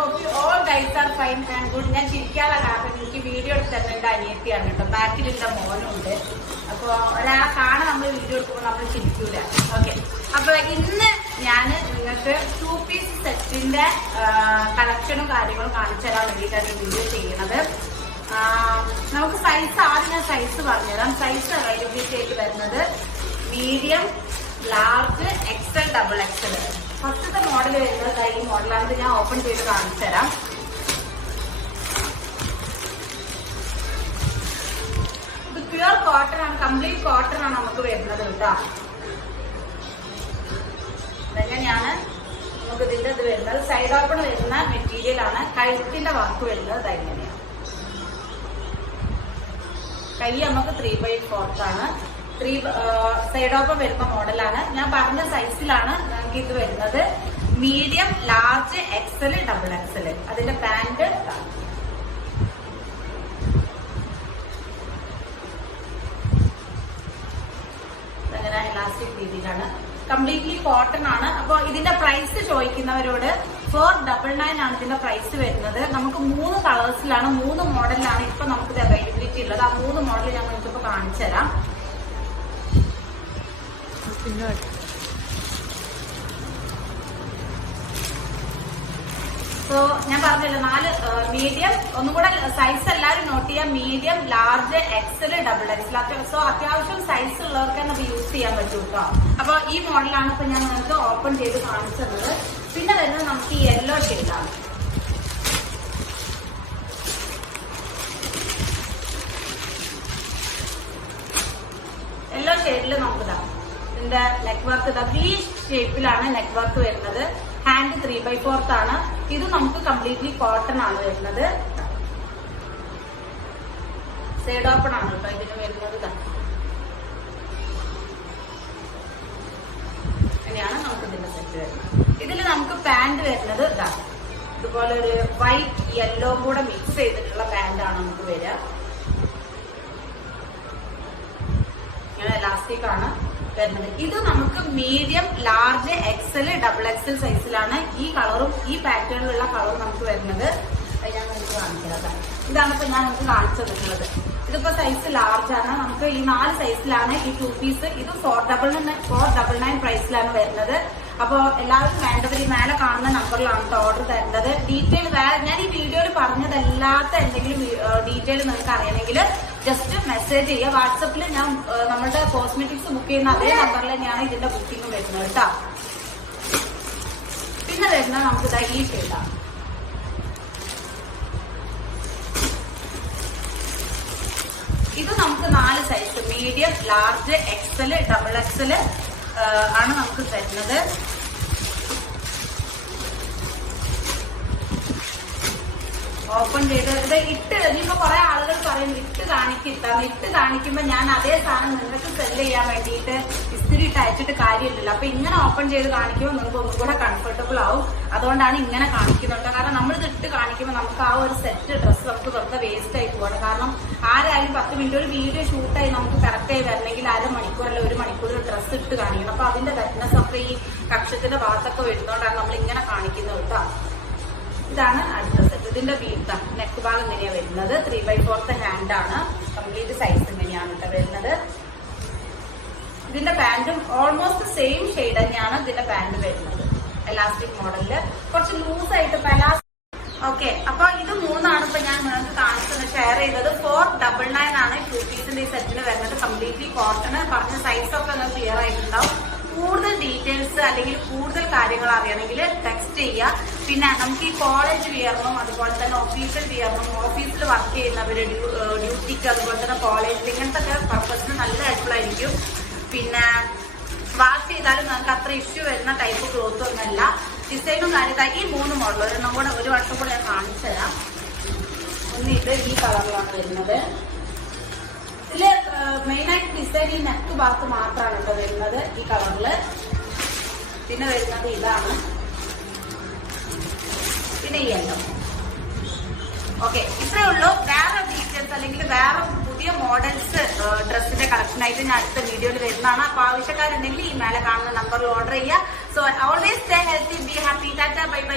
hope you all guys are fine and good. ഞാൻ ചിരിക്കാനുള്ള കാരണം എനിക്ക് വീഡിയോ എടുത്ത് തന്നെ എന്റെ അനിയത്തിയാണ് കേട്ടോ. ബാക്കിൽ എന്റെ മോനുണ്ട്. അപ്പൊ ഒരാളെ കാണാൻ നമ്മൾ വീഡിയോ എടുക്കുമ്പോൾ നമ്മൾ ചിരിക്കൂല. ഓക്കെ, അപ്പൊ ഇന്ന് ഞാൻ നിങ്ങൾക്ക് 2 പീസ് സെറ്റിന്റെ കളക്ഷനും കാര്യങ്ങളും കാണിച്ചു തരാൻ വേണ്ടിയിട്ടാണ് ഈ വീഡിയോ ചെയ്യുന്നത്. നമുക്ക് സൈസ് ആദ്യം ഞാൻ സൈസ് പറഞ്ഞുതരാം. സൈസ് അവൈലബിലിറ്റി ആയിട്ട് വരുന്നത് medium, large, XL, double XL. ഫസ്റ്റത്തെ മോഡൽ വരുന്നത് ഈ മോഡലാണ്. ഞാൻ ഓപ്പൺ ചെയ്ത് കാണിച്ചു തരാം. ഇത് പ്യുവർ കോട്ടൺ ആണ്, കംപ്ലീറ്റ് കോട്ടൺ ആണ് നമുക്ക് വരുന്നത് കേട്ടോ. ഇതെങ്ങനെയാണ് നമുക്ക് ഇതിന്റെ ഇത് വരുന്നത്. സൈഡ് ഓപ്പൺ വരുന്ന മെറ്റീരിയൽ ആണ്. കഴുത്തിന്റെ വർക്ക് വരുന്നത് ഇതെങ്ങനെയാണ്. കൈ നമുക്ക് 3/4 ആണ്. സൈഡ് ഓപ്പൺ വരുന്ന മോഡലാണ്. ഞാൻ പറഞ്ഞ സൈസിലാണ് നമുക്ക് ഇത് വരുന്നത്. Medium, large, XL, double XL. അതിന്റെ പാന്റ് അങ്ങനെ ഇലാസ്റ്റിക് രീതിയിലാണ്. കംപ്ലീറ്റ്ലി കോട്ടൺ ആണ്. അപ്പൊ ഇതിന്റെ പ്രൈസ് ചോദിക്കുന്നവരോട് 499 ആണ് ഇതിന്റെ പ്രൈസ് വരുന്നത്. നമുക്ക് 3 കളേഴ്സിലാണ്, 3 മോഡലിലാണ് ഇപ്പൊ നമുക്ക് അവൈലബിലിറ്റി ഉള്ളത്. ആ 3 മോഡൽ ഞാൻ നിങ്ങൾക്ക് ഇപ്പൊ കാണിച്ചു തരാം. സോ ഞാൻ പറഞ്ഞല്ലോ 4 മീഡിയം. ഒന്നും കൂടെ സൈസ് എല്ലാവരും നോട്ട് ചെയ്യാം. Medium, large, XL, double XL. So അത്യാവശ്യം സൈസ് ഉള്ളവർക്ക് തന്നെ അത് യൂസ് ചെയ്യാൻ പറ്റും കേട്ടോ. അപ്പൊ ഈ മോഡലാണ് ഇപ്പൊ ഞാൻ നിങ്ങൾക്ക് ഓപ്പൺ ചെയ്ത് കാണിച്ചു തന്നത്. പിന്നെ വരുന്നത് നമുക്ക് ഈ യെല്ലോ ഷെയ്ഡാണ്. യെല്ലോ ഷെയ്ഡിൽ നമുക്ക് ഇതിന്റെ നെക്ക് വർക്ക് V ഷേപ്പിലാണ് നെക്ക് വർക്ക് വരുന്നത്. ഹാൻഡ് 3/4 ആണ്. ഇത് നമുക്ക് കംപ്ലീറ്റ്ലി കോട്ടൺ ആണ് വരുന്നത്. സൈഡ് ഓപ്പൺ ആണ് കേട്ടോ ഇതിന് വരുന്നത്. അങ്ങനെയാണ് നമുക്ക് ഇതിന്റെ സെറ്റ് വരുന്നത്. ഇതിൽ നമുക്ക് പാന്റ് വരുന്നത് ഇതുപോലെ ഒരു വൈറ്റ് യെല്ലോ കൂടെ മിക്സ് ചെയ്തിട്ടുള്ള പാന്റാണ് നമുക്ക് വരിക. ഇങ്ങനെ എലാസ്റ്റിക് ആണ് വരുന്നത്. ഇത് നമുക്ക് medium, large, XL, double XL സൈസിലാണ്. ഈ കളറും ഈ പാറ്റേണിലുള്ള കളറും നമുക്ക് വരുന്നത്. ഞാൻ നിങ്ങൾക്ക് കാണിക്കുന്നത് ഇതാണ് ഇപ്പൊ ഞാൻ നിങ്ങൾക്ക് കാണിച്ചു തന്നിട്ടുള്ളത്. ഇതിപ്പോ സൈസ് ലാർജ് ആണ്. നമുക്ക് ഈ 4 സൈസിലാണ് ഈ 2 പീസ്. ഇത് 499 പ്രൈസിലാണ് വരുന്നത്. അപ്പൊ എല്ലാവരും വേണ്ടവർ ഈ മേലെ കാണുന്ന നമ്പറിലാണ് ഓർഡർ തരേണ്ടത്. ഡീറ്റെയിൽ ഞാൻ ഈ വീഡിയോയിൽ പറഞ്ഞതല്ലാത്ത എന്തെങ്കിലും ഡീറ്റെയിൽ നിങ്ങൾക്ക് അറിയണമെങ്കിൽ ജസ്റ്റ് മെസ്സേജ് ചെയ്യുക. വാട്സപ്പിൽ ഞാൻ നമ്മുടെ കോസ്മെറ്റിക്സ് ബുക്ക് ചെയ്യുന്ന അതേ നമ്പറിൽ തന്നെയാണ് ഇതിന്റെ ബുക്കിംഗ് വരുന്നത് കേട്ടോ. പിന്നെ വരുന്നത് നമുക്ക് ഈ ഷെയ്ഡാണ്. ഇത് നമുക്ക് 4 size medium, large, XL, double XL ആണ് നമുക്ക് തരുന്നത്. ഓപ്പൺ ചെയ്ത് ഇത് ഇട്ട് ഇനിയിപ്പോ കുറെ ആളുകൾ പറയും ഇട്ട് കാണിക്കുമ്പോ ഞാൻ അതേ സാധനം നിങ്ങൾക്ക് സെല് ചെയ്യാൻ വേണ്ടിയിട്ട് ഇസ്തിരി ഇട്ട് അയച്ചിട്ട് കാര്യമില്ലല്ലോ. അപ്പൊ ഇങ്ങനെ ഓപ്പൺ ചെയ്ത് കാണിക്കുമ്പോൾ നിങ്ങൾക്ക് ഒന്നും കൂടെ കംഫർട്ടബിൾ ആവും. അതുകൊണ്ടാണ് ഇങ്ങനെ കാണിക്കുന്നുണ്ട്. കാരണം നമ്മളിത് ഇട്ട് കാണിക്കുമ്പോൾ നമുക്ക് ആ ഒരു സെറ്റ് ഡ്രസ്സ് നമുക്ക് വെറുതെ വേസ്റ്റ് ആയി പോവാണ്. കാരണം ആരായാലും 10 മിനിറ്റ് ഒരു വീഡിയോ ഷൂട്ടായി നമുക്ക് കറക്റ്റ് ആയി വരണമെങ്കിൽ 1/2 മണിക്കൂറല്ല 1 മണിക്കൂർ ഡ്രസ്സ് ഇട്ട് കാണിക്കണം. അപ്പൊ അതിന്റെ വെറ്റ്നസ് ഒക്കെ ഈ കക്ഷത്തിന്റെ ഭാഗത്തൊക്കെ വരുന്നതുകൊണ്ടാണ് നമ്മൾ ഇങ്ങനെ കാണിക്കുന്നത് കേട്ടോ. ഇതാണ് അടുത്ത സെറ്റ്. ഇതിന്റെ നെക്ക് ഭാഗം ഇങ്ങനെയാണ് വരുന്നത്. 3/4 ഹാൻഡ് ആണ്. കംപ്ലീറ്റ് സൈസ് ഇങ്ങനെയാണ് കേട്ടോ വരുന്നത്. ഇതിന്റെ പാന്റും ഓൾമോസ്റ്റ് സെയിം ഷെയ്ഡ് തന്നെയാണ് ഇതിന്റെ പാന്റ് വരുന്നത്. എലാസ്റ്റിക് മോഡലില് കുറച്ച് ലൂസ് ആയിട്ട് ഓക്കെ. അപ്പൊ ഇത് 3 ഇപ്പൊ ഞാൻ നിങ്ങൾക്ക് കാണിച്ചത് ഷെയർ ചെയ്തത്. 499 ആണ് 2 പീസിന്റെ ഈ സെറ്റിന് വരുന്നത്. Completely cotton. പറഞ്ഞ സൈസ് ഒക്കെ നിങ്ങൾ ക്ലിയർ ആയിട്ടുണ്ടാവും. കൂടുതൽ ഡീറ്റെയിൽസ് അല്ലെങ്കിൽ കൂടുതൽ കാര്യങ്ങൾ അറിയണമെങ്കിൽ ടെക്സ്റ്റ് ചെയ്യുക. പിന്നെ നമുക്ക് ഈ കോളേജ് വിയറിനും അതുപോലെ തന്നെ ഒഫീഷ്യൽ വിയറിനും ഓഫീസിൽ വർക്ക് ചെയ്യുന്നവര് ഡ്യൂട്ടിക്ക് അതുപോലെ തന്നെ കോളേജിൽ ഇങ്ങനത്തെ ഒക്കെ പർപ്പസിന് നല്ല ഹെൽപ്ഫുൾ ആയിരിക്കും. പിന്നെ വാഷ് ചെയ്താലും നമുക്ക് അത്ര ഇഷ്യൂ വരുന്ന ടൈപ്പ് ക്ലോത്ത് ഒന്നുമല്ല. ഡിസൈനും കാര്യത്തായി ഈ 3 മോഡൽ ഒരെണ്ണം കൂടെ ഒരു വട്ടം കൂടെ ഞാൻ കാണിച്ചു തരാം. ഒന്ന് ഇത് ഈ കളറിലാണ് വരുന്നത്. ഇതില് മെയിനായിട്ട് ഡിസൈൻ ഈ നെക്ക് ഭാഗത്ത് മാത്രമാണ് കേട്ടോ വരുന്നത് ഈ കളറില്. പിന്നെ വരുന്നത് ഇതാണ്. പിന്നെ ഈ യെല്ലോ. ഓക്കെ, ഇത്രയേ ഉള്ളൂ. വേറെ ഡീറ്റെയിൽസ് അല്ലെങ്കിൽ വേറെ പുതിയ മോഡൽസ് ഡ്രസ്സിന്റെ കളക്ഷൻ ആയിട്ട് ഞാൻ അടുത്ത വീഡിയോയിൽ വരുന്നതാണ്. അപ്പൊ ആവശ്യക്കാരുണ്ടെങ്കിൽ ഈ മേലെ കാണുന്ന നമ്പറിൽ ഓർഡർ ചെയ്യുക. So always stay healthy, be happy. Tata, bye bye.